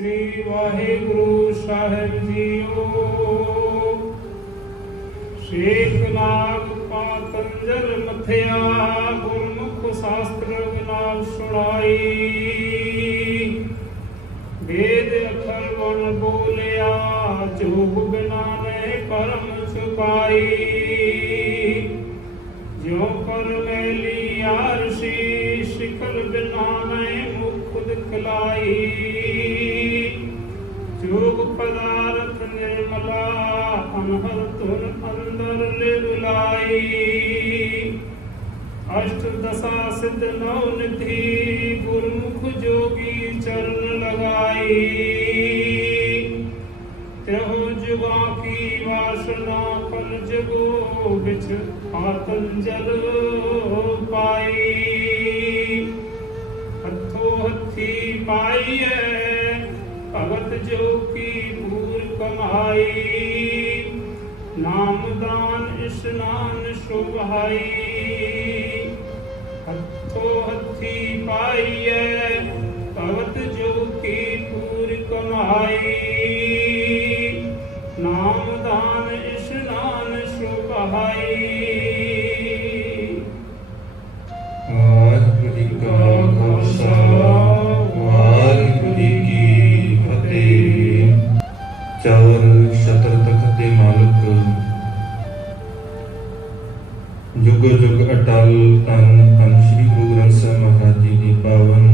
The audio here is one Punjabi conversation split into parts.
श्री वाहिगुरु साहिब जीओ। शेख नाग पातंजल मथिया गुरमुख शास्त्र विनाश सुनाई। वेद अखर गुण बोलिया जोग बिना ने परम छुपाई। ज्यों कर मैली आरसी शिकल बिना ने मुख दिखलाई। जोग पदार्थ निर्मला अनहर धुन अंदर लिवलाई। अष्ट दशा सिद्ध नौ निधि गुरमुख जोगी चरण लगाई। त्यों जुगा की वासना कल जगो बिच पातंजल पाई। हथों हथी पाइए भगत जो की भूल कमाई। नाम दान स्नान शोभाई। हथों हथी पाइए भगत जो की भूल कमाई। नाम दान स्नान शोभाई। वाहिगुरू जी का खालसा वाहिगुरू जी की फतेह। चावर छतर तखत दे मालक जुग जुग अटल धन धन श्री गुरु ग्रंथ साहिब महाराज जी की पावन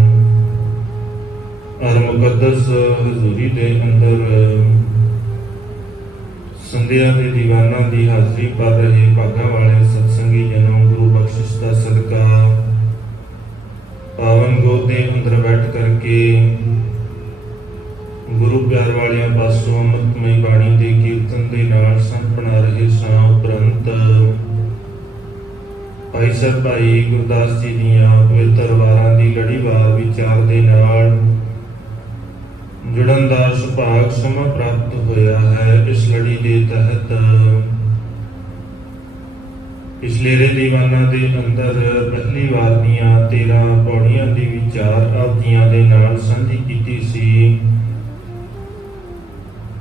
और मुकद्दस हजूरी दे अंदर संध्या के दीवाना की हाजरी कर रहे भागा वाले सत्संगी जनों, गुरु बख्शिश का सदका पावन गोद के अंदर बैठ करके गुरु प्यार वालियां पासों अमृतमय बाणी के कीर्तन के नाल संत बना रहे सां। उपरंत भाई साहब भाई गुरदास जी दियां पवित्र वारां दी लड़ीवार विचार के नाल जुड़न का सुभाग समा प्राप्त होया है। इस लड़ी के तहत पिछलेरे दीवाना के अंदर पहली वार दियां 13 पौड़ियां की विचार आप जियां दे नाल सांझी कीती सी।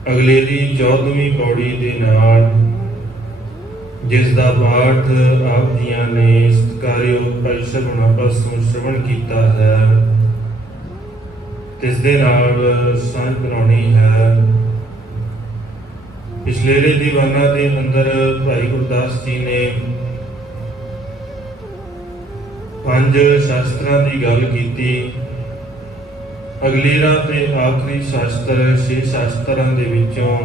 अगलेरी 14वीं पौड़ी के नाल जिसका पाठ आप जियां ने सत्कारयोग भाई सगुणा पासों श्रवण किया है, इस दे नाल सांझ बनानी है। पिछलेरे दीवाना के अंदर भाई गुरदास जी ने 5 शास्त्रां की गल की। अगलीरा ते आखिरी शास्त्र 6 शास्त्रां दे विचों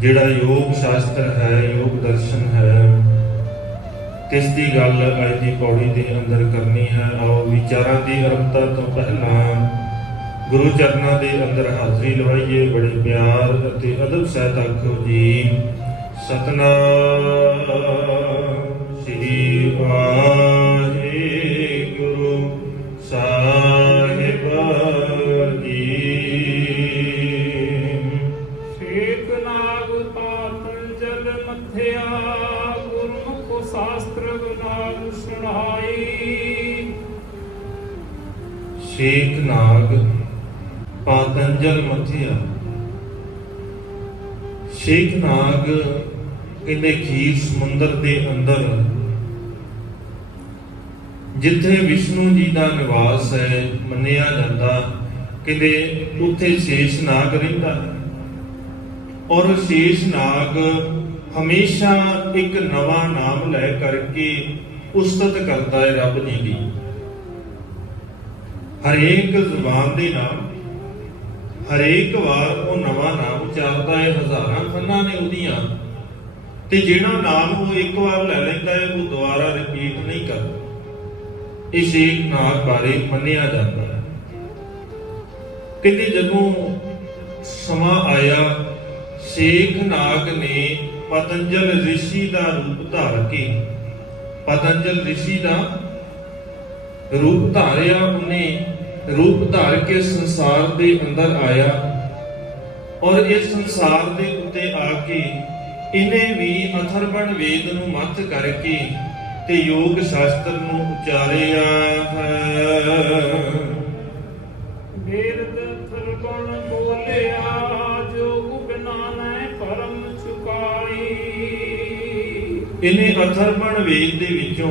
जिहड़ा योग शास्त्र है, योग दर्शन है, तिसदी गल अज की पौड़ी के अंदर करनी है। आओ विचारां की आरंभता तो पहला गुरु चरणों के अंदर हाजरी लवाइए। बड़े प्यार अते अदब सहित आखो जी सतनाम श्री वाहिगुरू साहिब जी। शेख नाग पातंजल मथिया गुरमुख शास्त्र विनाश सुनाई। शेख नाग पातंजल मथिया। शेख नाग कहते खीर समुंदर के अंदर जिथे विष्णु जी का निवास है मनिया जाता, कहते उथे शेष नाग रहिंदा है। और शेष नाग हमेशा एक नवा नाम लै करके उस्तत करता है रब जी की। हरेक जुबान दे नाम हरेक वार वो नवा नाम उचारता है। हजारां खन्ना ने उदियां ते जिहड़ा नाम वो एक बार लै लैंदा है वो दोबारा रिपीट नहीं करता। ये शेख नाग बारे मन्निया जाता है। कहते जदों समा आया शेख नाग ने पतंजल ऋषि का रूप धार के पतंजल ऋषि का रूप धारिया। उन्हें रूप धार के संसार के अंदर आया और इस संसार के उत्ते आके इन्हें भी अथर्वण वेद नूं मत करके ते योग शास्त्र नूं उचारिया है। ਵੇਦ ਥਰਗੁਣ ਬੋਲਿਆ ਜੋਗ ਬਿਨਾ ਨੈ ਪਰਮ ਚੁਕਾਈ। ਇਹਨੇ ਅਥਰਵਣ ਵੇਦ ਦੇ ਵਿੱਚੋਂ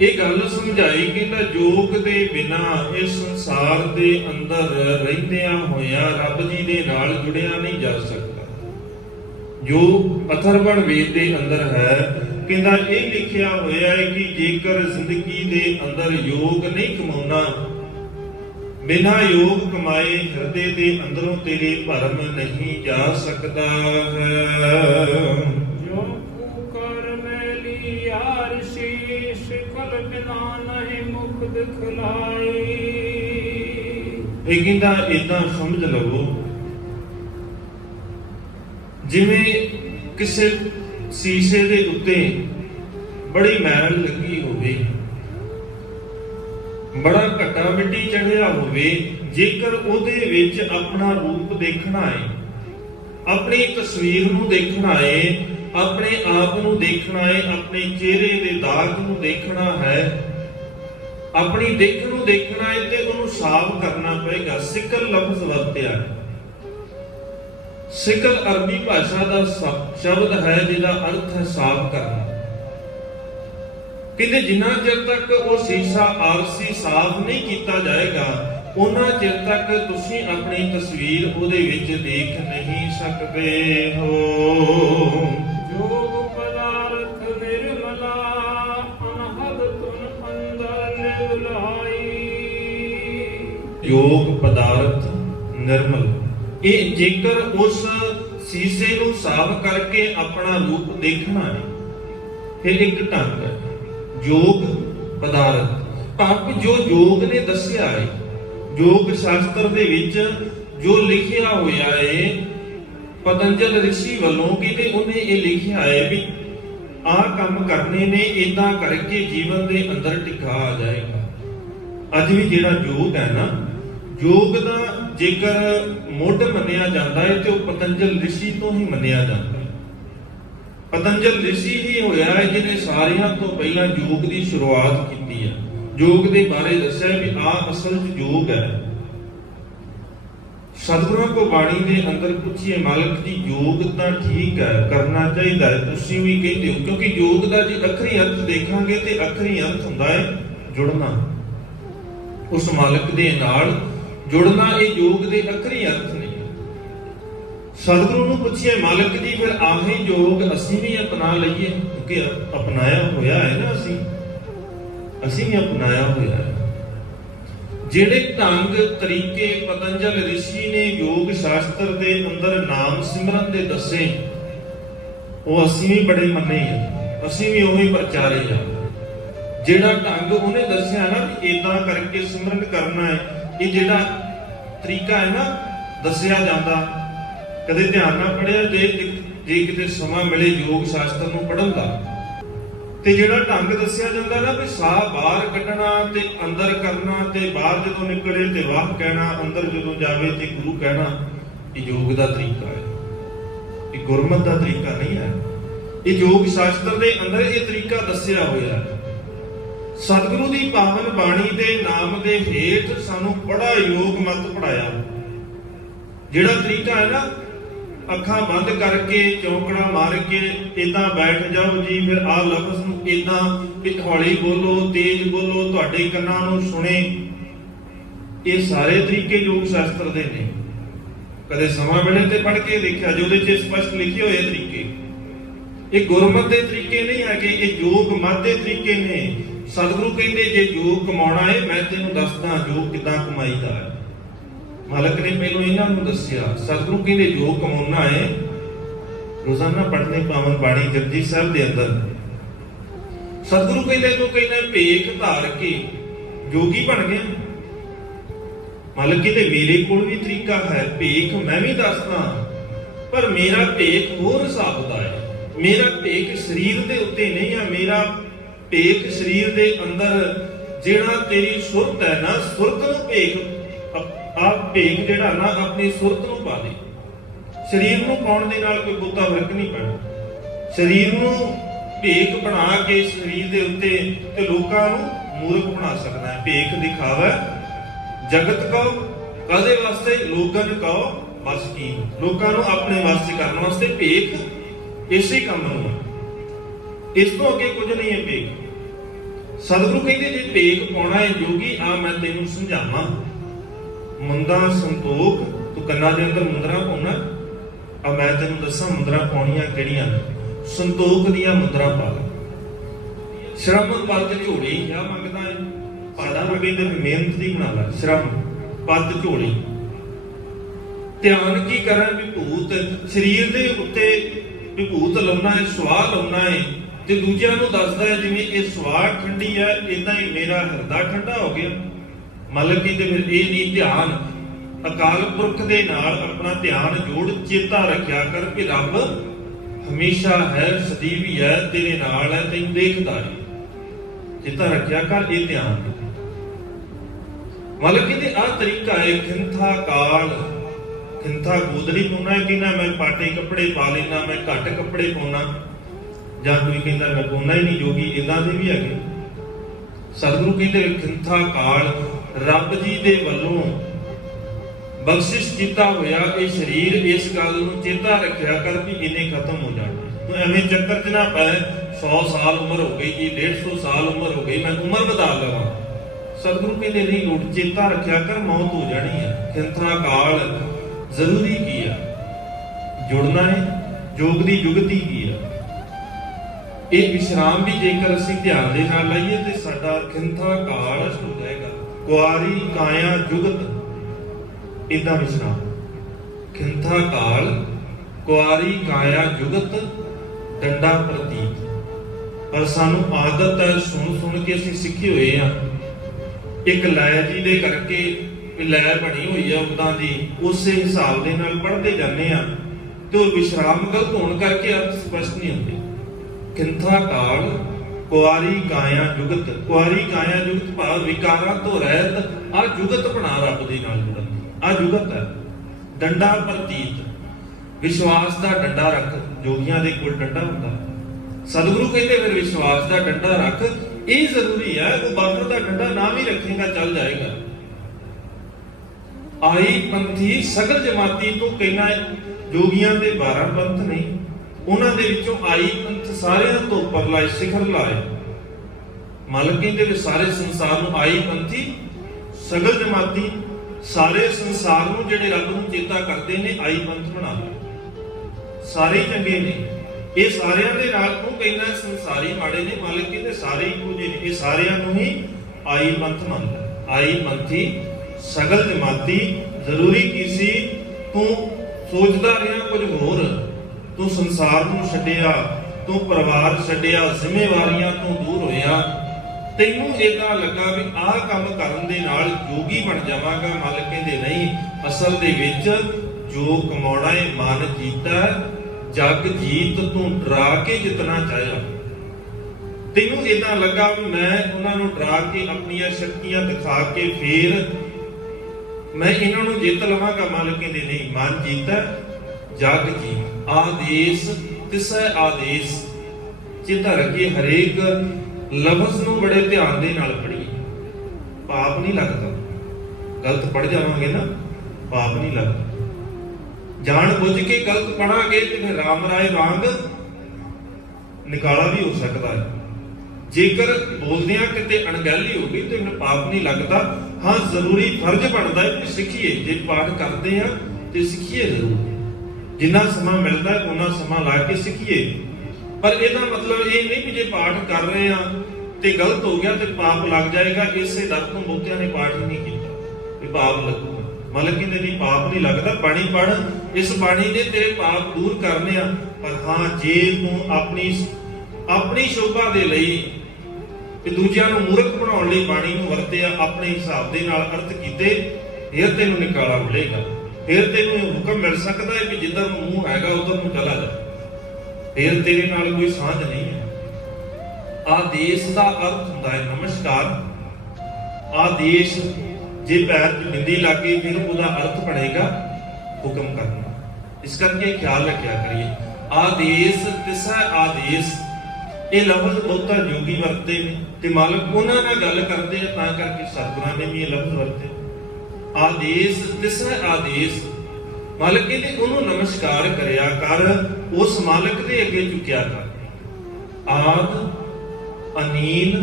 ਇਹ ਗੱਲ ਸਮਝਾਈ ਕਿ ਤਾਂ ਜੋਗ ਦੇ ਬਿਨਾ ਇਸ ਸੰਸਾਰ ਦੇ ਅੰਦਰ ਰਹਿੰਦਿਆਂ ਹੋਇਆਂ ਰੱਬ ਜੀ ਦੇ ਨਾਲ ਜੁੜਿਆ ਨਹੀਂ ਜਾ ਸਕਦਾ। ਜੋ ਅਥਰਵਣ ਵੇਦ ਦੇ ਅੰਦਰ ਹੈ, ਕਹਿੰਦਾ ਇਹ ਲਿਖਿਆ ਹੋਇਆ ਹੈ ਕਿ ਜੇਕਰ ਜ਼ਿੰਦਗੀ ਦੇ ਅੰਦਰ ਯੋਗ ਨਹੀਂ ਕਮਾਉਣਾ, ਬਿਨਾ ਯੋਗ ਕਮਾਏ ਹਿਰਦੇ ਦੇ ਅੰਦਰੋਂ ਤੇਰੇ ਭਰਮ ਨਹੀਂ ਜਾ ਸਕਦਾ ਹੈ। ਜੋ ਕਰ ਮੈਲੀ ਯਾਰ ਸ਼ੀਸ਼ ਕਲ ਬਿਨਾ ਨਹੀਂ ਮੁਖ ਦਿਖਲਾਈ। ਇਹ ਕਹਿੰਦਾ ਏਦਾਂ ਸਮਝ ਲਵੋ ਜਿਵੇਂ ਕਿਸੇ ਸ਼ੀਸ਼ੇ ਦੇ ਉੱਤੇ ਬੜੀ ਮੈਲ ਲੱਗੀ ਹੋਵੇ, ਬੜਾ ਘੱਟਾ ਮਿੱਟੀ ਚੜਿਆ ਹੋਵੇ, ਜੇਕਰ ਉਹਦੇ ਵਿੱਚ ਆਪਣਾ ਰੂਪ ਦੇਖਣਾ ਹੈ, ਆਪਣੀ ਤਸਵੀਰ ਨੂੰ ਦੇਖਣਾ ਹੈ, ਆਪਣੇ ਆਪ ਨੂੰ ਦੇਖਣਾ ਹੈ, ਆਪਣੇ ਚਿਹਰੇ ਦੇ ਦਾਗ ਨੂੰ ਦੇਖਣਾ ਹੈ, ਆਪਣੀ ਦਿੱਖ ਨੂੰ ਦੇਖਣਾ ਹੈ, ਤੇ ਉਹਨੂੰ ਸਾਫ਼ ਕਰਨਾ ਪਏਗਾ। ਸਿਕਲ ਲਫ਼ਜ਼ ਵਰਤਿਆ ਹੈ। ਸਿਕਲ ਅਰਬੀ ਭਾਸ਼ਾ ਦਾ ਸ਼ਬਦ ਹੈ ਜਿਹਦਾ ਅਰਥ ਹੈ ਸਾਫ਼ ਕਰਨਾ। ਕਹਿੰਦੇ ਜਿੰਨਾ ਚਿਰ ਤੱਕ ਉਹ ਸ਼ੀਸ਼ਾ ਆਰਸੀ ਸਾਫ਼ ਨਹੀਂ ਕੀਤਾ ਜਾਏਗਾ, ਉਹਨਾਂ ਚਿਰ ਤੱਕ ਤੁਸੀਂ ਆਪਣੀ ਤਸਵੀਰ ਉਹਦੇ ਵਿੱਚ ਦੇਖ ਨਹੀਂ ਸਕਦੇ ਹੋ। ਜੋਗ ਪਦਾਰਥ ਨਿਰਮਲਾ ਅਨਹਦ ਤੁਨ ਅੰਦਰ ਨਿਰਲਾਈ। ਯੋਗ ਪਦਾਰਥ ਨਿਰਮਲ, ਇਹ ਜੇਕਰ ਉਸ ਸ਼ੀਸ਼ੇ ਨੂੰ ਸਾਫ਼ ਕਰਕੇ ਆਪਣਾ ਰੂਪ ਦੇਖਣਾ ਹੈ, ਫਿਰ ਇੱਕ ਢੰਗ ਹੈ ਯੋਗ ਪਦਾਰਥ। ਭਾਵ ਜੋ ਯੋਗ ਨੇ ਦੱਸਿਆ ਹੈ, ਯੋਗ ਸ਼ਾਸਤਰ ਦੇ ਵਿੱਚ ਜੋ ਲਿਖਿਆ ਹੋਇਆ ਹੈ ਪਤੰਜਲ ਰਿਸ਼ੀ ਵੱਲੋਂ, ਕਿ ਉਹਨੇ ਇਹ ਲਿਖਿਆ ਹੈ ਵੀ ਆਹ ਕੰਮ ਕਰਨੇ ਨੇ, ਇਦਾਂ ਕਰਕੇ ਜੀਵਨ ਦੇ ਅੰਦਰ ਟਿਕਾ ਆ ਜਾਏਗਾ। ਅੱਜ ਵੀ ਜਿਹੜਾ ਯੋਗ ਹੈ ਨਾ, ਯੋਗ ਦਾ ਜੇਕਰ ਮੁੱਢ ਮੰਨਿਆ ਜਾਂਦਾ ਹੈ ਤੇ ਉਹ ਪਤੰਜਲ ਰਿਸ਼ੀ ਤੋਂ ਹੀ ਮੰਨਿਆ ਜਾਂਦਾ ਹੈ। ਪਤੰਜਲ ਰਿਸ਼ੀ ਹੀ ਹੋਇਆ ਹੈ ਜਿਹਨੇ ਸਾਰਿਆਂ ਤੋਂ ਪਹਿਲਾਂ ਯੋਗ ਦੀ ਸ਼ੁਰੂਆਤ ਕੀਤੀ ਹੈ। ਯੋਗ ਦੇ ਬਾਰੇ ਦੱਸਿਆ ਵੀ ਆਹ ਅਸਲ 'ਚ ਯੋਗ ਹੈ। ਸਤਿਗੁਰਾਂ ਕੋ ਬਾਣੀ ਦੇ ਅੰਦਰ ਪੁੱਛੀਏ, ਮਾਲਕ ਜੀ ਯੋਗ ਤਾਂ ਠੀਕ ਹੈ, ਕਰਨਾ ਚਾਹੀਦਾ ਹੈ, ਤੁਸੀਂ ਵੀ ਕਹਿੰਦੇ ਹੋ, ਕਿਉਂਕਿ ਯੋਗ ਦਾ ਜੇ ਅੱਖਰੀ ਅਰਥ ਦੇਖਾਂਗੇ ਤੇ ਅੱਖਰੀ ਅਰਥ ਹੁੰਦਾ ਹੈ ਜੁੜਨਾ, ਉਸ ਮਾਲਕ ਦੇ ਨਾਲ ਜੁੜਨਾ। ਇਹ ਯੋਗ ਦੇ ਅੱਖਰੀ ਅਰਥ ਨੇ। ਸਤਿਗੁਰੂ ਨੂੰ ਪੁੱਛੀਏ, ਮਾਲਕ ਜੀ ਫਿਰ ਆਹੀ ਯੋਗ ਅਸੀਂ ਵੀ ਅਪਣਾ ਲਈਏ, ਕਿ ਅਪਣਾਇਆ ਹੋਇਆ ਹੈ ਨਾ, ਅਸੀਂ ਵੀ ਅਪਣਾਇਆ ਹੋਇਆ ਹੈ। ਜਿਹੜੇ ਢੰਗ ਤਰੀਕੇ ਪਤੰਜਲ ਰਿਸ਼ੀ ਨੇ ਯੋਗ ਸ਼ਾਸਤਰ ਦੇ ਅੰਦਰ ਨਾਮ ਸਿਮਰਨ ਦੇ ਦੱਸੇ, ਉਹ ਅਸੀਂ ਵੀ ਬੜੇ ਮੰਨੇ ਆ, ਅਸੀਂ ਵੀ ਉਹੀ ਪ੍ਰਚਾਰੇ ਆ। ਜਿਹੜਾ ਢੰਗ ਉਹਨੇ ਦੱਸਿਆ ਨਾ ਵੀ ਇਦਾਂ ਕਰਕੇ ਸਿਮਰਨ ਕਰਨਾ ਹੈ, ਇਹ ਜਿਹੜਾ ਤਰੀਕਾ ਹੈ ਨਾ ਦੱਸਿਆ ਜਾਂਦਾ, ਕਦੇ ਧਿਆਨ ਨਾਲ ਪੜਿਆ ਜੇ ਕਿਤੇ ਸਮਾਂ ਮਿਲੇ ਯੋਗ ਸ਼ਾਸਤਰ ਨੂੰ ਪੜ੍ਹਨ ਦਾ, ਤੇ ਜਿਹੜਾ ਢੰਗ ਦੱਸਿਆ ਜਾਂਦਾ ਨਾ ਵੀ ਸਾਹ ਬਾਹਰ ਕੱਢਣਾ ਤੇ ਅੰਦਰ ਕਰਨਾ, ਤੇ ਬਾਹਰ ਜਦੋਂ ਨਿਕਲੇ ਤੇ ਵਾਹ ਕਹਿਣਾ, ਅੰਦਰ ਜਦੋਂ ਜਾਵੇ ਤੇ ਗੁਰੂ ਕਹਿਣਾ, ਇਹ ਯੋਗ ਦਾ ਤਰੀਕਾ ਹੈ, ਇਹ ਗੁਰਮਤਿ ਦਾ ਤਰੀਕਾ ਨਹੀਂ ਹੈ। ਇਹ ਯੋਗ ਸ਼ਾਸਤਰ ਦੇ ਅੰਦਰ ਇਹ ਤਰੀਕਾ ਦੱਸਿਆ ਹੋਇਆ ਹੈ। ਸਤਿਗੁਰੂ ਦੀ ਪਾਵਨ ਬਾਣੀ ਦੇ ਨਾਮ ਦੇ ਹੇਠ ਸਾਨੂੰ ਬੜਾ ਯੋਗ ਮਤ ਪੜਾਇਆ। ਜਿਹੜਾ ਤਰੀਕਾ ਹੈ ਨਾ, ਅੱਖਾਂ ਬੰਦ ਕਰਕੇ ਚੌਂਕੜਾ ਮਾਰ ਕੇ ਇਦਾਂ ਬੈਠ ਜਾਓ ਜੀ, ਫਿਰ ਆਹ ਲਫ਼ਜ਼ ਨੂੰ ਇਦਾਂ ਵੀ ਹੌਲੀ ਬੋਲੋ, ਤੇਜ਼ ਬੋਲੋ, ਤੁਹਾਡੇ ਕੰਨਾਂ ਨੂੰ ਸੁਣੇ, ਇਹ ਸਾਰੇ ਤਰੀਕੇ ਯੋਗ ਸ਼ਾਸਤਰ ਦੇ ਨੇ। ਕਦੇ ਸਮਾਂ ਮਿਲੇ ਤੇ ਪੜ੍ਹ ਕੇ ਦੇਖਿਆ ਜੋ ਉਹਦੇ 'ਚ ਸਪਸ਼ਟ ਲਿਖੇ ਹੋਏ ਤਰੀਕੇ। ਇਹ ਗੁਰਮਤਿ ਦੇ ਤਰੀਕੇ ਨਹੀਂ ਹੈਗੇ, ਇਹ ਯੋਗ ਮਤ ਦੇ ਤਰੀਕੇ ਨੇ। ਸਤਿਗੁਰੂ ਕਹਿੰਦੇ ਜੇ ਯੋਗ ਕਮਾਉਣਾ ਹੈ, ਮੈਂ ਤੈਨੂੰ ਦੱਸਦਾ ਯੋਗ ਕਿੱਦਾਂ ਕਮਾਈਦਾ ਹੈ। ਮਾਲਕ ਨੇ ਪਹਿਲਾਂ ਇਹਨਾਂ ਨੂੰ ਦੱਸਿਆ। ਸਤਿਗੁਰੂ ਕਹਿੰਦੇ ਯੋਗ ਕਮਾਉਣਾ ਹੈ, ਰੋਜ਼ਾਨਾ ਪੜ੍ਹਨੀ ਪਾਵਨ ਬਾਣੀ ਜਪਜੀ ਸਾਹਿਬ ਦੇ ਅੰਦਰ। ਸਤਿਗੁਰੂ ਕਹਿੰਦੇ ਤੂੰ ਕਹਿੰਦਾ ਭੇਖ ਧਾਰ ਕੇ ਯੋਗੀ ਬਣ ਗਿਆ। ਮਾਲਕ ਕਹਿੰਦੇ ਮੇਰੇ ਕੋਲ ਵੀ ਤਰੀਕਾ ਹੈ, ਭੇਖ ਮੈਂ ਵੀ ਦੱਸਦਾ, ਪਰ ਮੇਰਾ ਭੇਖ ਹੋਰ ਹਿਸਾਬ ਦਾ ਹੈ। ਮੇਰਾ ਭੇਖ ਸਰੀਰ ਦੇ ਉੱਤੇ ਨਹੀਂ ਆ, ਮੇਰਾ ਭੇਖ ਸਰੀਰ ਦੇ ਅੰਦਰ ਜਿਹੜਾ ਤੇਰੀ ਸੁਰਤ ਹੈ ਨਾ, ਸੁਰਤ ਨੂੰ ਭੇਖ, ਆਪ ਭੇਖ ਜਿਹੜਾ ਨਾ ਆਪਣੀ ਸੁਰਤ ਨੂੰ ਪਾ ਦੇ। ਸਰੀਰ ਨੂੰ ਪਾਉਣ ਦੇ ਨਾਲ ਕੋਈ ਬਹੁਤਾ ਫਰਕ ਨਹੀਂ ਪੈਣਾ। ਸਰੀਰ ਨੂੰ ਭੇਖ ਬਣਾ ਕੇ ਸਰੀਰ ਦੇ ਉੱਤੇ ਤੇ ਲੋਕਾਂ ਨੂੰ ਮੂਰਖ ਬਣਾ ਸਕਦਾ ਹੈ। ਭੇਖ ਦਿਖਾਵਾ ਜਗਤ ਕਉ ਕਾਹਦੇ ਵਾਸਤੇ? ਲੋਗਨ ਕਉ ਵਸ ਕੀ, ਲੋਕਾਂ ਨੂੰ ਆਪਣੇ ਵਸ ਚ ਕਰਨ ਵਾਸਤੇ। ਭੇਖ ਇਸੇ ਕੰਮ ਨੂੰ ਹੈ, ਇਸ ਤੋਂ ਅੱਗੇ ਕੁਝ ਨਹੀਂ ਹੈ ਭੇਖ। ਸਤਿਗੁਰੂ ਕਹਿੰਦੇ ਜੇ ਭੇਖ ਪਾਉਣਾ ਹੈ ਜੋਗੀ, ਆ ਮੈਂ ਤੈਨੂੰ ਸਮਝਾਵਾਂ। ਮੁੰਦਾ ਸੰਤੋਖ, ਤੂੰ ਕੰਨਾਂ ਦੇ ਅੰਦਰ ਮੁੰਦਰਾ ਪਾਉਣਾ, ਆ ਮੈਂ ਤੈਨੂੰ ਦੱਸਾਂ ਮੁੰਦਰਾ ਪਾਉਣੀਆਂ ਕਿਹੜੀਆਂ ਨੇ। ਸੰਤੋਖ ਦੀਆਂ ਮੁੰਦਰਾ ਪਾ ਲੈ। ਸ਼ਰਮ ਪੱਤ ਝੋਲੀ ਆ ਮੰਗਦਾ ਹੈ, ਪਾਦਾ ਮੈਂ ਕਹਿੰਦੇ ਮਿਹਨਤ ਦੀ ਬਣਾ ਲੈ। ਸ਼ਰਮ ਪੱਤ ਝੋਲੀ। ਧਿਆਨ ਕੀ ਕਰਾਂ? ਵਿਭੂਤ, ਸਰੀਰ ਦੇ ਉੱਤੇ ਵਿਭੂਤ ਲਾਉਣਾ ਹੈ, ਸਵਾਹ ਲਾਉਣਾ ਹੈ, ਤੇ ਦੂਜਿਆਂ ਨੂੰ ਦੱਸਦਾ ਹੈ ਜਿਵੇਂ ਇਹ ਸਵਾਹ ਠੰਡੀ ਹੈ, ਇਦਾਂ ਹੀ ਮੇਰਾ ਹਿਰਦਾ ਠੰਡਾ ਹੋ ਗਿਆ। ਮਤਲਬ ਕਿ ਤੇ ਫਿਰ ਇਹ ਨਹੀਂ ਧਿਆਨ ਅਕਾਲ ਪੁਰਖ ਦੇ ਨਾਲ ਆਪਣਾ ਧਿਆਨ ਜੋੜ, ਚੇਤਾ ਰੱਖਿਆ ਕਰ ਕਿ ਰੱਬ ਹਮੇਸ਼ਾ ਹੈ, ਸਦੀਵ ਹੀ ਹੈ, ਤੇਰੇ ਨਾਲ ਹੈ, ਤੈਨੂੰ ਦੇਖਦਾ ਹੈ। ਚੇਤਾ ਰੱਖਿਆ ਕਰ ਇਹ ਧਿਆਨ। ਮਤਲਬ ਕਿ ਆਹ ਤਰੀਕਾ ਹੈ। ਖਿੰਥਾ ਕਾਲ, ਖਿੰਥਾ ਗੋਦੜੀ ਪਾਉਣਾ ਕਿ ਨਾ ਮੈਂ ਪਾਟੇ ਕੱਪੜੇ ਪਾ ਲੈਣਾ, ਮੈਂ ਘੱਟ ਕੱਪੜੇ ਪਾਉਣਾ, ਜਾਂ ਕੋਈ ਕਹਿੰਦਾ ਮੈਂ ਪਾਉਣਾ ਹੀ ਨਹੀਂ ਜੋਗੀ, ਇਦਾਂ ਦੇ ਵੀ ਹੈਗੇ। ਸਤਿਗੁਰੂ ਕਹਿੰਦੇ ਖਿੰਥਾ ਕਾਲ, ਰੱਬ ਜੀ ਦੇ ਵੱਲੋਂ ਬਖਸ਼ਿਸ਼ ਕੀਤਾ ਹੋਇਆ ਇਹ ਸਰੀਰ, ਇਸ ਗੱਲ ਨੂੰ ਚੇਤਾ ਰੱਖਿਆ ਕਰ ਵੀ ਇਹਨੇ ਖਤਮ ਹੋ ਜਾਣਾ। ਤੂੰ ਐਵੇਂ ਚੱਕਰ 'ਚ ਨਾ ਪੈ 100 ਸਾਲ ਉਮਰ ਹੋ ਗਈ ਜੀ, 150 ਸਾਲ ਉਮਰ ਹੋ ਗਈ, ਮੈਂ ਉਮਰ ਵਧਾ ਲਵਾਂ। ਸਤਿਗੁਰੂ ਕਹਿੰਦੇ ਨਹੀਂ, ਲੋਟ ਚੇਤਾ ਰੱਖਿਆ ਕਰ ਮੌਤ ਹੋ ਜਾਣੀ ਹੈ। ਖਿੰਥਾ ਕਾਲ ਜ਼ਰੂਰੀ ਕੀ ਆ? ਜੁੜਨਾ ਹੈ, ਯੋਗ ਦੀ ਜੁਗਤੀ ਕੀ ਆ? ਇਹ ਵਿਸ਼ਰਾਮ ਵੀ ਜੇਕਰ ਅਸੀਂ ਧਿਆਨ ਦੇ ਨਾਲ ਲਈਏ ਤੇ ਸਾਡਾ ਖਿੰਥਾ ਕਾਲ ਹੋ ਜਾਏਗਾ। ਕੁਆਰੀ ਕਾਇਆ ਜੁਗਤ, ਇਦਾਂ ਵਿਸ਼ਰਾਮ। ਖਿੰਥਾ ਕਾਲ, ਕੁਆਰੀ ਕਾਇਆ ਜੁਗਤ, ਡੰਡਾ ਪ੍ਰਤੀਤ। ਪਰ ਸਾਨੂੰ ਆਦਤ ਹੈ, ਸੁਣ ਕੇ ਅਸੀਂ ਸਿੱਖੇ ਹੋਏ ਆ ਇੱਕ ਲੈ ਜੀ ਦੇ ਕਰਕੇ, ਲੈ ਬਣੀ ਹੋਈ ਆ ਉਦਾਂ ਦੀ, ਉਸੇ ਹਿਸਾਬ ਦੇ ਨਾਲ ਪੜ੍ਹਦੇ ਜਾਂਦੇ ਆ ਤੇ ਉਹ ਵਿਸ਼ਰਾਮ ਗਲਤ ਹੋਣ ਕਰਕੇ ਅਰਥ ਸਪਸ਼ਟ ਨਹੀਂ ਹੁੰਦੇ। ਖਿੰਥਾ ਕਾਲ, ਕੁਆਰੀ ਕਾਇਆ ਜੁਗਤ। ਕੁਆਰੀ ਕਾਇਆ ਜੁਗਤ ਭਾਵ ਵਿਕਾਰਾਂ ਤੋਂ ਰਹਿਤ, ਆ ਜੁਗਤ ਬਣਾ ਰੱਬ ਦੇ ਨਾਲ ਜੁੜਨ ਦੀ, ਆ ਜੁਗਤ ਹੈ। ਡੰਡਾ ਪ੍ਰਤੀਤ, ਵਿਸ਼ਵਾਸ ਦਾ ਡੰਡਾ ਰੱਖ। ਜੋਗੀਆਂ ਦੇ ਕੋਲ ਡੰਡਾ ਹੁੰਦਾ। ਸਤਿਗੁਰੂ ਕਹਿੰਦੇ ਫਿਰ ਵਿਸ਼ਵਾਸ ਦਾ ਡੰਡਾ ਰੱਖ। ਇਹ ਜ਼ਰੂਰੀ ਹੈ, ਉਹ ਬਾਬਰ ਦਾ ਡੰਡਾ ਨਾ ਵੀ ਰੱਖੇਗਾ ਚੱਲ ਜਾਏਗਾ। ਆਈ ਪੰਥੀ ਸਗਲ ਜਮਾਤੀ, ਤੋਂ ਕਹਿਣਾ ਜੋਗੀਆਂ ਦੇ 12 ਪੰਥ ਨਹੀਂ, ਉਹਨਾਂ ਦੇ ਵਿੱਚੋਂ ਆਈ ਪੰਥ ਸਾਰਿਆਂ ਤੋਂ ਉੱਪਰਲਾ ਸਿਖਰ ਲਾਏ। ਮਾਲਕ ਕਹਿੰਦੇ ਵੀ ਸਾਰੇ ਸੰਸਾਰ ਨੂੰ ਆਈ ਪੰਥੀ ਸਗਲ ਜਮਾਤੀ, ਸਾਰੇ ਸੰਸਾਰ ਨੂੰ ਜਿਹੜੇ ਰੱਬ ਨੂੰ ਚੇਤਾ ਕਰਦੇ ਨੇ ਆਈ ਪੰਥ ਬਣਾ ਲਏ। ਸਾਰੇ ਚੰਗੇ ਨੇ, ਇਹ ਸਾਰਿਆਂ ਦੇ ਨਾਲ ਤੂੰ ਕਹਿੰਦਾ ਸੰਸਾਰੀ ਮਾੜੇ ਨੇ, ਮਾਲਕ ਕਹਿੰਦੇ ਸਾਰੇ ਇੱਕੋ ਜਿਹੇ ਨੇ, ਇਹ ਸਾਰਿਆਂ ਨੂੰ ਹੀ ਆਈ ਪੰਥ ਮੰਨਦਾ। ਆਈ ਪੰਥੀ ਸਗਲ ਜਮਾਤੀ, ਜ਼ਰੂਰੀ ਕੀ ਸੀ? ਤੂੰ ਸੋਚਦਾ ਰਿਹਾ ਕੁਝ ਹੋਰ, ਤੂੰ ਸੰਸਾਰ ਨੂੰ ਛੱਡਿਆ, ਤੂੰ ਪਰਿਵਾਰ ਛੱਡਿਆ, ਜ਼ਿੰਮੇਵਾਰੀਆਂ ਤੋਂ ਦੂਰ ਹੋਇਆ, ਤੈਨੂੰ ਏਦਾਂ ਲੱਗਾ ਵੀ ਆਹ ਕੰਮ ਕਰਨ ਦੇ ਨਾਲ ਜੋਗੀ ਬਣ ਜਾਵਾਂਗਾ। ਮਾਲਕ ਕਹਿੰਦੇ ਨਹੀਂ, ਅਸਲ ਦੇ ਵਿੱਚ ਜੋ ਕਮਾਉਣਾ ਹੈ ਮਨ ਜੀਤਾ, ਜਗ ਜੀਤ ਤੂੰ ਡਰਾ ਕੇ ਜਿੱਤਣਾ ਚਾਹਿਆ। ਤੈਨੂੰ ਏਦਾਂ ਲੱਗਾ ਵੀ ਮੈਂ ਉਹਨਾਂ ਨੂੰ ਡਰਾ ਕੇ ਆਪਣੀਆਂ ਸ਼ਕਤੀਆਂ ਦਿਖਾ ਕੇ ਫੇਰ ਮੈਂ ਇਹਨਾਂ ਨੂੰ ਜਿੱਤ ਲਵਾਂਗਾ। ਮਾਲਕ ਕਹਿੰਦੇ ਨਹੀਂ, ਮਨ ਜੀਤਾ ਜਗ ਜੀਤ। ਆਦੇਸ਼ ਤਿਸੈ ਆਦੇਸ਼, ਚੇਤਾ ਰੱਖੀਏ ਹਰੇਕ ਲਫ਼ਜ਼ ਨੂੰ ਬੜੇ ਧਿਆਨ ਦੇ ਨਾਲ ਪੜ੍ਹੀਏ। ਪਾਪ ਨਹੀਂ ਲੱਗਦਾ, ਗਲਤ ਪੜ੍ਹ ਜਾਵਾਂਗੇ ਨਾ ਪਾਪ ਨਹੀਂ ਲੱਗਦਾ। ਜਾਣ ਬੁੱਝ ਕੇ ਗਲਤ ਪੜਾਂਗੇ ਤੇ ਫਿਰ ਰਾਮ ਰਾਏ ਵਾਂਗ ਨਿਕਾਲਾ ਵੀ ਹੋ ਸਕਦਾ ਹੈ। ਜੇਕਰ ਬੋਲਦਿਆਂ ਕਿਤੇ ਅਣਗਹਿਲੀ ਹੋ ਗਈ ਤੇ ਮੈਨੂੰ ਪਾਪ ਨਹੀਂ ਲੱਗਦਾ। ਹਾਂ, ਜ਼ਰੂਰੀ ਫਰਜ਼ ਬਣਦਾ ਹੈ ਕਿ ਸਿੱਖੀਏ। ਜੇ ਪਾਠ ਕਰਦੇ ਆ ਤੇ ਸਿੱਖੀਏ ਜ਼ਰੂਰ, ਜਿੰਨਾ ਸਮਾਂ ਮਿਲਦਾ ਹੈ ਉਹਨਾਂ ਸਮਾਂ ਲਾ ਕੇ ਸਿੱਖੀਏ। ਪਰ ਇਹਦਾ ਮਤਲਬ ਇਹ ਨਹੀਂ ਕਿ ਜੇ ਪਾਠ ਕਰ ਰਹੇ ਆ ਤੇ ਗਲਤ ਹੋ ਗਿਆ ਤੇ ਪਾਪ ਲੱਗ ਜਾਏਗਾ। ਇਸੇ ਡਰ ਤੋਂ ਬਹੁਤਿਆਂ ਨੇ ਪਾਠ ਹੀ ਨਹੀਂ ਕੀਤਾ ਕਿ ਪਾਪ ਲੱਗੂਗਾ। ਮਤਲਬ ਕਿ ਨਹੀਂ, ਪਾਪ ਨਹੀਂ ਲੱਗਦਾ। ਬਾਣੀ ਪੜ੍ਹ, ਇਸ ਬਾਣੀ ਨੇ ਤੇਰੇ ਪਾਪ ਦੂਰ ਕਰਨੇ ਆ। ਪਰ ਹਾਂ, ਜੇ ਤੂੰ ਆਪਣੀ ਸ਼ੋਭਾ ਦੇ ਲਈ ਤੇ ਦੂਜਿਆਂ ਨੂੰ ਮੂਰਖ ਬਣਾਉਣ ਲਈ ਬਾਣੀ ਨੂੰ ਵਰਤਿਆ, ਆਪਣੇ ਹਿਸਾਬ ਦੇ ਨਾਲ ਅਰਥ ਕੀਤੇ, ਫਿਰ ਤੈਨੂੰ ਨਿਕਾਲਾ ਮਿਲੇਗਾ। ਫਿਰ ਤੈਨੂੰ ਹੁਕਮ ਮਿਲ ਸਕਦਾ ਹੈ ਕਿ ਜਿੱਧਰ ਨੂੰ ਮੂੰਹ ਹੈਗਾ ਉਧਰ ਨੂੰ ਚਲਾ ਜਾ। ਫਿਰ ਤੇਰੇ ਨਾਲ ਕੋਈ ਸਾਂਝ ਨਹੀਂ ਹੈ। ਆਦੇਸ਼ ਦਾ ਅਰਥ ਹੁੰਦਾ ਹੈ ਨਮਸਕਾਰ। ਆਦੇਸ਼ ਜੇ ਪੈਰ 'ਚ ਬਿੰਦੀ ਲੱਗ ਗਈ ਫਿਰ ਉਹਦਾ ਅਰਥ ਬਣੇਗਾ ਹੁਕਮ ਕਰਨਾ। ਇਸ ਕਰਕੇ ਖਿਆਲ ਰੱਖਿਆ ਕਰੀਏ। ਆਦੇਸ਼ ਤਿਸੈ ਆਦੇਸ਼, ਇਹ ਲਫ਼ਜ਼ ਬਹੁਤਾ ਜੋਗੀ ਵਰਤਦੇ ਨੇ ਤੇ ਮਾਲਕ ਉਹਨਾਂ ਨਾਲ ਗੱਲ ਕਰਦੇ ਆ, ਤਾਂ ਕਰਕੇ ਸਤਿਗੁਰਾਂ ਨੇ ਵੀ ਇਹ ਲਫ਼ਜ਼ ਵਰਤੇ। ਆਦੇਸ਼ ਤਿਸੈ ਆਦੇਸ਼, ਮਾਲਕ ਕਹਿੰਦੇ ਉਹਨੂੰ ਨਮਸਕਾਰ ਕਰਿਆ ਕਰ, ਉਸ ਮਾਲਕ ਦੇ ਅੱਗੇ ਝੁਕਿਆ ਕਰ। ਆਦ ਅਨੀਲ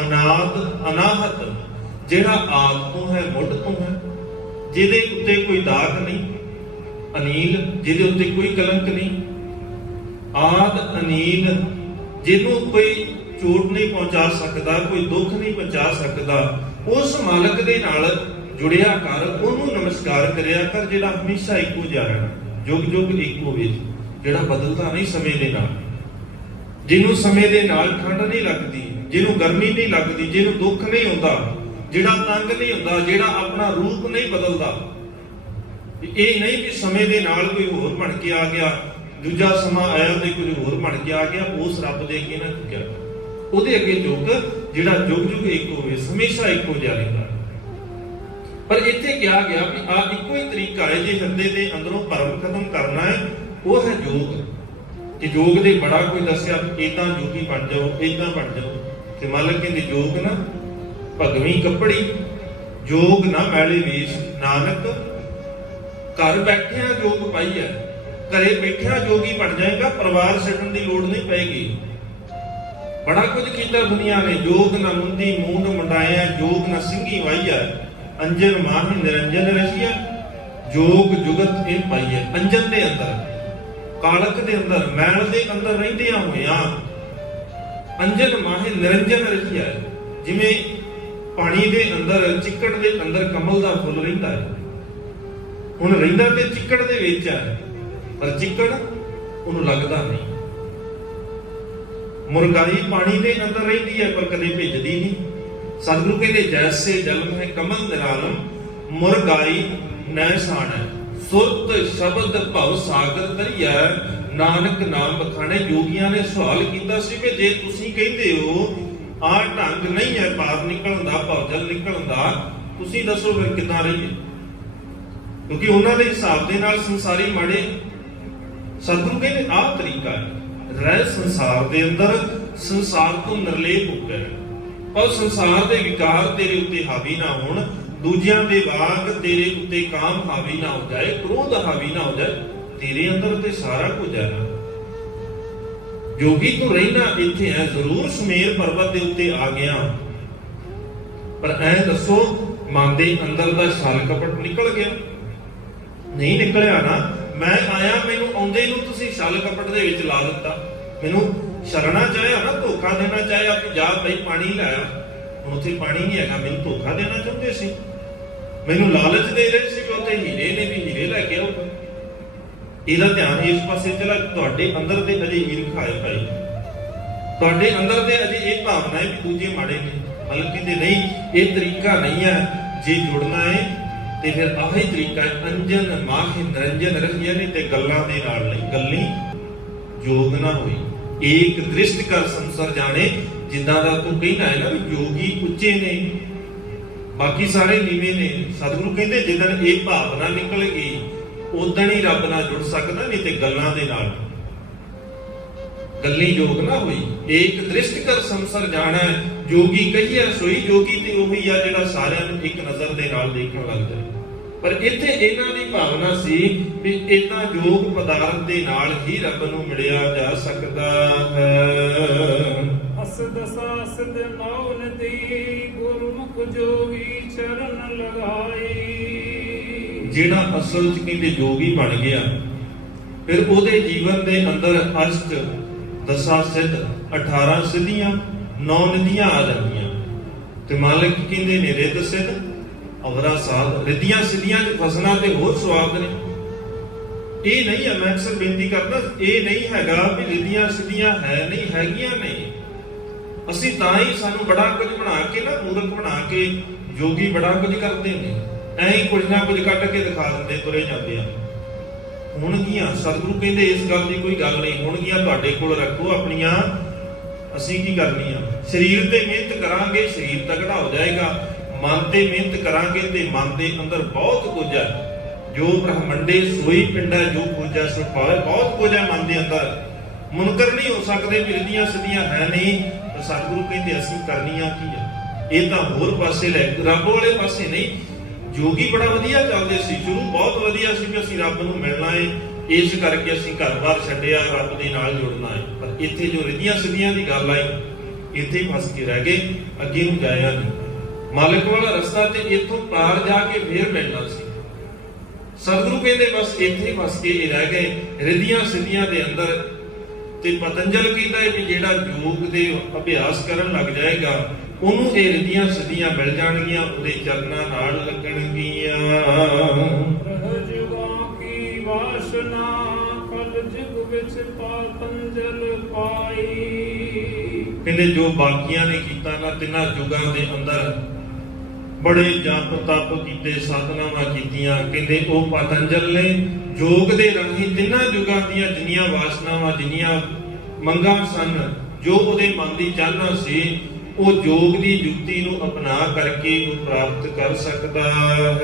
ਅਨਾਦ ਅਨਾਹਤ, ਜਿਹੜਾ ਆਦ ਤੋਂ ਹੈ, ਮੁੱਢ ਤੋਂ ਹੈ, ਜਿਹਦੇ ਉੱਤੇ ਕੋਈ ਦਾਗ ਨਹੀਂ। ਅਨੀਲ, ਜਿਹਦੇ ਉੱਤੇ ਕੋਈ ਕਲੰਕ ਨਹੀਂ। ਆਦ ਅਨੀਲ, ਜਿਹਨੂੰ ਕੋਈ ਚੋਟ ਨਹੀਂ ਪਹੁੰਚਾ ਸਕਦਾ, ਕੋਈ ਦੁੱਖ ਨਹੀਂ ਪਹੁੰਚਾ ਸਕਦਾ, ਉਸ ਮਾਲਕ ਦੇ ਨਾਲ ਜੁੜਿਆ ਕਰ, ਉਹਨੂੰ ਨਮਸਕਾਰ ਕਰਿਆ ਕਰ, ਜਿਹੜਾ ਹਮੇਸ਼ਾ ਇੱਕੋ ਜਿਹਾ ਰਹਿਣਾ, ਜੁਗ ਜੁਗ ਇੱਕੋ ਵਿੱਚ, ਜਿਹੜਾ ਬਦਲਦਾ ਨਹੀਂ ਸਮੇਂ ਦੇ ਨਾਲ, ਜਿਹਨੂੰ ਸਮੇਂ ਦੇ ਨਾਲ ਠੰਡ ਨਹੀਂ ਲੱਗਦੀ, ਜਿਹਨੂੰ ਗਰਮੀ ਨਹੀਂ ਲੱਗਦੀ, ਜਿਹਨੂੰ ਦੁੱਖ ਨਹੀਂ ਹੁੰਦਾ, ਜਿਹੜਾ ਤੰਗ ਨਹੀਂ ਹੁੰਦਾ, ਜਿਹੜਾ ਆਪਣਾ ਰੂਪ ਨਹੀਂ ਬਦਲਦਾ। ਇਹ ਨਹੀਂ ਕਿ ਸਮੇਂ ਦੇ ਨਾਲ ਕੋਈ ਹੋਰ ਬਣ ਕੇ ਆ ਗਿਆ, ਦੂਜਾ ਸਮਾਂ ਆਇਆ ਤੇ ਕੁਝ ਹੋਰ ਬਣ ਕੇ ਆ ਗਿਆ, ਉਸ ਰੱਬ ਦੇ ਅੱਗੇ ਨਾ ਝੁਕਿਆ, ਉਹਦੇ ਅੱਗੇ ਝੁਕ, ਜਿਹੜਾ ਜੁਗ ਜੁਗ ਇੱਕ ਹੋਵੇ, ਹਮੇਸ਼ਾ ਇੱਕੋ ਜਿਹਾ ਰਹਿੰਦਾ। ਪਰ ਇੱਥੇ ਕਿਹਾ ਗਿਆ ਵੀ ਆ ਇੱਕੋ ਹੀ ਤਰੀਕਾ ਹੈ, ਜੇ ਹਿਰਦੇ ਦੇ ਅੰਦਰੋਂ ਭਰਮ ਖਤਮ ਕਰਨਾ ਹੈ, ਉਹ ਹੈ ਯੋਗ। ਕਿ ਯੋਗ ਦੇ ਬੜਾ ਕੋਈ ਦੱਸਿਆ ਇਦਾਂ ਯੋਗੀ ਬਣ ਜਾਓ, ਇਦਾਂ ਬਣ ਜਾਓ, ਤੇ ਮਾਲਕ ਕਹਿੰਦੇ ਯੋਗ ਨਾ ਭਗਵੀਂ ਕੱਪੜੀ, ਯੋਗ ਨਾ ਮੈਲੇ ਵੇਸ਼, ਨਾਨਕ ਘਰ ਬੈਠਿਆ ਯੋਗ ਪਾਈ ਹੈ। ਘਰੇ ਬੈਠਿਆ ਯੋਗੀ ਬਣ ਜਾਏਗਾ, ਪਰਿਵਾਰ ਛੱਡਣ ਦੀ ਲੋੜ ਨਹੀਂ ਪਏਗੀ। ਬੜਾ ਕੁਝ ਕੀਤਾ ਦੁਨੀਆ ਨੇ, ਯੋਗ ਨਾ ਮੁੰਦੀ ਮੂੰਡ ਮੁੰਡਾਇਆ, ਯੋਗ ਨਾ ਸਿੰਘੀ ਵਾਈਆ, ਅੰਜਨ ਮਾਹਿ ਨਿਰੰਜਨ ਰਸੀਆ, ਯੋਗ ਜੁਗਤ ਇਹ ਪਾਈਆ। ਅੰਜਨ ਦੇ ਅੰਦਰ, ਕਾਲਕ ਦੇ ਅੰਦਰ, ਮੈਲ ਦੇ ਅੰਦਰ ਰਹਿੰਦਿਆਂ ਹੋਇਆਂ, ਅੰਜਨ ਮਾਹਿ ਨਿਰੰਜਨ ਰਸੀਆ, ਜਿਵੇਂ ਪਾਣੀ ਦੇ ਅੰਦਰ, ਚਿੱਕੜ ਦੇ ਅੰਦਰ ਕਮਲ ਦਾ ਫੁੱਲ ਰਹਿੰਦਾ ਹੈ। ਹੁਣ ਰਹਿੰਦਾ ਤੇ ਚਿੱਕੜ ਦੇ ਵਿੱਚ ਹੈ, ਪਰ ਚਿੱਕੜ ਉਹਨੂੰ ਲੱਗਦਾ ਨਹੀਂ। ਮੁਰਗਾਈ ਪਾਣੀ ਦੇ ਅੰਦਰ ਰਹਿੰਦੀ ਹੈ, ਪਰ ਕਦੇ ਭਿੱਜਦੀ ਨਹੀਂ। ਸਤਿਗੁਰੂ ਕਹਿੰਦੇ ਜੈਸੇ ਜਲਮ ਹੈ ਕਮਲ ਨਿਰਾਲਮ, ਮੁਰਗਾਈ ਨੈ ਸਾਣੈ, ਸੁਰਤ ਸ਼ਬਦ ਭਵ ਸਾਗਰ ਤਰੀਆ, ਨਾਨਕ ਨਾਮ ਬਖਾਣੇ। ਜੋਗੀਆਂ ਨੇ ਸਵਾਲ ਕੀਤਾ ਸੀ ਕਿ ਜੇ ਤੁਸੀਂ ਕਹਿੰਦੇ ਹੋ ਆਹ ਢੰਗ ਨਹੀਂ ਹੈ ਪਾਰ ਨਿਕਲਣ ਦਾ, ਭਵਜਲ ਨਿਕਲਣ ਦਾ, ਤੁਸੀਂ ਦੱਸੋ ਫਿਰ ਕਿੱਦਾਂ ਰਹੀਏ? ਕਿਉਂਕਿ ਉਹਨਾਂ ਦੇ ਹਿਸਾਬ ਦੇ ਨਾਲ ਸੰਸਾਰੀ ਮਾੜੇ। ਸਤਿਗੁਰੂ ਕਹਿੰਦੇ ਆਹ ਤਰੀਕਾ ਹੈ, ਰਹਿ ਸੰਸਾਰ ਦੇ ਅੰਦਰ, ਸੰਸਾਰ ਤੋਂ ਨਿਰਲੇਪ ਹੋ ਗਏ, ਔਰ ਸੰਸਾਰ ਦੇ ਵਿਕਾਰ ਤੇਰੇ ਉੱਤੇ ਹਾਵੀ ਨਾ ਹੋਣ, ਦੂਜਿਆਂ ਦੇ ਵਾਂਗ ਤੇਰੇ ਉੱਤੇ ਕਾਮ ਹਾਵੀ ਨਾ ਹੋ ਜਾਏ, ਕ੍ਰੋਧ ਹਾਵੀ ਨਾ ਹੋ ਜਾਏ, ਤੇਰੇ ਅੰਦਰ ਤੇ ਸਾਰਾ ਕੁਝ ਹੈ। ਜੋਗੀ ਤੂੰ ਰਹਿਣਾ ਇੱਥੇ ਹੈ, ਜ਼ਰੂਰ ਸੁਮੇਰ ਪਰਬਤ ਦੇ ਉੱਤੇ ਆ ਗਿਆ, ਪਰ ਐ ਦੱਸੋ ਮਨ ਦੇ ਅੰਦਰ ਦਾ ਛਲ ਕਪਟ ਨਿਕਲ ਗਿਆ? ਨਹੀਂ ਨਿਕਲਿਆ ਨਾ। ਮੈਂ ਆਇਆ, ਮੈਨੂੰ ਆਉਂਦੇ ਨੂੰ ਤੁਸੀਂ ਛਲ ਕਪਟ ਦੇ ਵਿੱਚ ਲਾ ਦਿੱਤਾ, ਮੈਨੂੰ ਛਲਣਾ ਚਾਹਿਆ ਨਾ, ਧੋਖਾ ਦੇਣਾ ਚਾਹਿਆ ਕਿ ਜਾ ਬਈ ਪਾਣੀ ਲੈ ਆ, ਹੁਣ ਉੱਥੇ ਪਾਣੀ ਨਹੀਂ ਹੈਗਾ, ਮੈਨੂੰ ਧੋਖਾ ਦੇਣਾ ਚਾਹੁੰਦੇ ਸੀ, ਮੈਨੂੰ ਲਾਲਚ ਦੇ ਰਹੇ ਸੀ ਕਿ ਉੱਥੇ ਹੀਰੇ ਨੇ, ਵੀ ਹੀਰੇ ਲੈ ਕੇ ਆਓ। ਇਹਦਾ ਧਿਆਨ ਇਸ ਪਾਸੇ ਚਲਾ, ਤੁਹਾਡੇ ਅੰਦਰ ਦੇ ਅਜੇ ਈਰਖਾ ਹੈ ਭਾਈ, ਤੁਹਾਡੇ ਅੰਦਰ ਦੇ ਅਜੇ ਇਹ ਭਾਵਨਾ ਹੈ ਵੀ ਦੂਜੇ ਮਾੜੇ ਨੇ। ਮਤਲਬ ਕਹਿੰਦੇ ਨਹੀਂ, ਇਹ ਤਰੀਕਾ ਨਹੀਂ ਹੈ। ਜੇ ਜੁੜਨਾ ਹੈ ਤੇ ਫਿਰ ਆਹੀ ਤਰੀਕਾ ਹੈ, ਅੰਜਨ ਮਾਹਿ ਨਿਰੰਜਨ ਰਹੀਏ, ਨੇ ਤੇ ਗੱਲਾਂ ਦੇ ਨਾਲ ਨਹੀਂ, ਗੱਲੀ ਯੋਗ ਨਾ ਹੋਈ। ਏਕ ਦ੍ਰਿਸ਼ਟ ਕਰ ਸੰਸਰ ਜਾਣੇ, ਜਿੱਦਾਂ ਦਾ ਤੂੰ ਕਹਿੰਦਾ ਹੈ ਨਾ ਵੀ ਯੋਗੀ ਉੱਚੇ ਨੇ, ਬਾਕੀ ਸਾਰੇ ਨੀਵੇਂ ਨੇ। ਸਤਿਗੁਰੂ ਕਹਿੰਦੇ ਜਿੱਦਣ ਇਹ ਭਾਵਨਾ ਨਿਕਲ ਗਈ, ਉਦਣ ਹੀ ਰੱਬ ਨਾਲ ਜੁੜ ਸਕਦਾ, ਨਹੀਂ ਤੇ ਗੱਲਾਂ ਦੇ ਨਾਲ ਗੱਲੀ ਯੋਗ ਨਾ ਹੋਈ। ਏਕ ਦ੍ਰਿਸ਼ਟ ਕਰ ਸੰਸਰ ਜਾਣਾ, ਜੋਗੀ ਕਹੀਏ ਸੋਈ ਜੋਗੀ, ਤੇ ਉਹੀ ਆ ਜਿਹੜਾ ਸਾਰਿਆਂ ਨੂੰ ਇੱਕ ਨਜ਼ਰ ਦੇ ਨਾਲ ਦੇਖਣ ਲੱਗ ਜਾਏ। ਪਰ ਇੱਥੇ ਇਹਨਾਂ ਦੀ ਭਾਵਨਾ ਸੀ ਵੀ ਇਦਾਂ ਯੋਗ ਪਦਾਰਥ ਦੇ ਨਾਲ ਹੀ ਰੱਬ ਨੂੰ ਮਿਲਿਆ ਜਾ ਸਕਦਾ ਹੈ। ਅਸ ਦਸਾ ਸਦ ਮੌਨ ਦੀ, ਗੁਰਮੁਖ ਜੋਗੀ ਚਰਨ ਲਗਾਈ। ਜਿਹੜਾ ਅਸਲ ਚ ਕਹਿੰਦੇ ਜੋਗੀ ਬਣ ਗਿਆ, ਫਿਰ ਉਹਦੇ ਜੀਵਨ ਦੇ ਅੰਦਰ ਅਸ਼ਟ ਦਸਾਂ ਸਿੱਧ, 18 ਸਿੱਧੀਆਂ, 9 ਨਿਧੀਆਂ ਆ ਜਾਂਦੀਆਂ। ਤੇ ਮਾਲਕ ਕਹਿੰਦੇ ਨੇ ਰਿੱਧ ਸਿੱਧ ਅਵਰਾ ਸਾਧ। ਰਿੱਧੀਆਂ ਸਿੱਧੀਆਂ ਚ ਫਸਣਾ ਤੇ ਹੋਰ ਸਵਾਦ ਨੇ। ਇਹ ਨਹੀਂ ਹੈ, ਮੈਂ ਅਕਸਰ ਬੇਨਤੀ ਕਰਦਾ, ਇਹ ਨਹੀਂ ਹੈਗਾ ਵੀ ਰਿੱਧੀਆਂ ਸਿੱਧੀਆਂ ਹੈ ਨਹੀਂ, ਹੈਗੀਆਂ ਨਹੀਂ। ਅਸੀਂ ਤਾਂ ਹੀ ਸਾਨੂੰ ਬੜਾ ਕੁਝ ਬਣਾ ਕੇ ਨਾ, ਮੂਰਖ ਬਣਾ ਕੇ ਜੋਗੀ ਬੜਾ ਕੁਝ ਕਰਦੇ ਨੇ, ਐਂ ਹੀ ਕੁਝ ਨਾ ਕੁਝ ਕੱਢ ਕੇ ਦਿਖਾ ਦਿੰਦੇ, ਤੁਰੇ ਜਾਂਦੇ ਆ। ਹੋਣਗੀਆਂ, ਸਤਿਗੁਰੂ ਕਹਿੰਦੇ ਇਸ ਗੱਲ ਦੀ ਕੋਈ ਗੱਲ ਨਹੀਂ, ਹੋਣਗੀਆਂ ਤੁਹਾਡੇ ਕੋਲ ਰੱਖੋ ਆਪਣੀਆਂ। ਅਸੀਂ ਕੀ ਕਰਨੀ ਆ? ਸਰੀਰ ਤੇ ਮਿਹਨਤ ਕਰਾਂਗੇ, ਸਰੀਰ ਤਗੜਾ ਹੋ ਜਾਏਗਾ। ਮਨ ਤੇ ਮਿਹਨਤ ਕਰਾਂਗੇ ਤੇ ਮਨ ਦੇ ਅੰਦਰ ਬਹੁਤ ਕੁਝ ਹੈ। ਜੋ ਬ੍ਰਹਮੰਡੇ ਸੋਈ ਪਿੰਡਾ, ਜੋ ਖੋਜਾ ਸੋ ਪਾਵੇ, ਬਹੁਤ ਕੁਝ ਹੈ ਮਨ ਦੇ ਅੰਦਰ। ਮੁਨਕਰ ਨਹੀਂ ਹੋ ਸਕਦੇ, ਮਿਲਦੀਆਂ ਸਿੱਧੀਆਂ ਹੈ ਨਹੀਂ। ਤਾਂ ਸਤਿਗੁਰੂ ਕਹਿੰਦੇ ਅਸੀਂ ਕਰਨੀਆਂ ਕੀ ਹੈ? ਇਹ ਤਾਂ ਹੋਰ ਪਾਸੇ ਲੈ, ਰੱਬ ਵਾਲੇ ਪਾਸੇ ਨਹੀਂ। ਜੋਗੀ ਬੜਾ ਵਧੀਆ ਚੱਲਦੇ ਸੀ, ਸ਼ੁਰੂ ਬਹੁਤ ਵਧੀਆ ਸੀ ਕਿ ਅਸੀਂ ਰੱਬ ਨੂੰ ਮਿਲਣਾ ਹੈ, ਇਸ ਕਰਕੇ ਅਸੀਂ ਘਰ-ਬਾਰ ਛੱਡਿਆ, ਰੱਬ ਦੇ ਨਾਲ ਜੁੜਨਾ ਹੈ। ਪਰ ਇੱਥੇ ਜੋ ਰਿੱਧੀਆਂ ਸਿੱਧੀਆਂ ਦੀ ਗੱਲ ਆਈ, ਇੱਥੇ ਹੀ ਫਸ ਕੇ ਰਹਿ ਗਏ, ਅੱਗੇ ਨੂੰ ਜਾਇਆ ਨਹੀਂ। ਮਾਲਕ ਵਾਲਾ ਰਸਤਾ ਤੇ ਇੱਥੋਂ ਪਾਰ ਜਾ ਕੇ ਫੇਰ ਮਿਲਣਾ ਸੀ। ਸਤਿਗੁਰੂ ਕਹਿੰਦੇ ਬਸ ਇੱਥੇ ਹੀ ਫਸ ਕੇ ਰਹਿ ਗਏ ਰਿੱਧੀਆਂ ਸਿੱਧੀਆਂ ਦੇ ਅੰਦਰ। ਤੇ ਪਤੰਜਲ ਕਹਿੰਦਾ ਹੈ ਕਿ ਜਿਹੜਾ ਯੋਗ ਦੇ ਅਭਿਆਸ ਕਰਨ ਲੱਗ ਜਾਏਗਾ, ਉਹਨੂੰ ਇਹ ਰਿੱਧੀਆਂ ਸਿੱਧੀਆਂ ਮਿਲ ਜਾਣਗੀਆਂ, ਉਹਦੇ ਚਰਨਾਂ ਨਾਲ ਲੱਗਣਗੀਆਂ। ਵਾਸ਼ਨਾ ਕਲ ਜੁਗ ਵਿੱਚ ਪਤੰਜਲ ਪਾਈ। ਕਹਿੰਦੇ ਜੋ ਬਾਕੀਆਂ ਨੇ ਕੀਤਾ ਨਾ ਤਿੰਨਾਂ ਯੁਗਾਂ ਦੇ ਅੰਦਰ, ਬੜੇ ਜਪ ਤਪ ਕੀਤੇ, ਸਾਧਨਾਵਾਂ ਕੀਤੀਆਂ, ਕਹਿੰਦੇ ਉਹ ਪਤੰਜਲ ਨੇ ਯੋਗ ਦੇ ਰਾਹੀਂ ਤਿੰਨਾਂ ਯੁਗਾਂ ਦੀਆਂ ਜਿੰਨੀਆਂ ਵਾਸਨਾਵਾਂ, ਜਿੰਨੀਆਂ ਮੰਗਾਂ ਸਨ, ਜੋ ਉਹਦੇ ਮਨ ਦੀ ਚਾਹਨਾ ਸੀ, ਉਹ ਯੋਗ ਦੀ ਯੁਕਤੀ ਨੂੰ ਅਪਣਾ ਕਰਕੇ ਉਹ ਪ੍ਰਾਪਤ ਕਰ ਸਕਦਾ ਹੈ।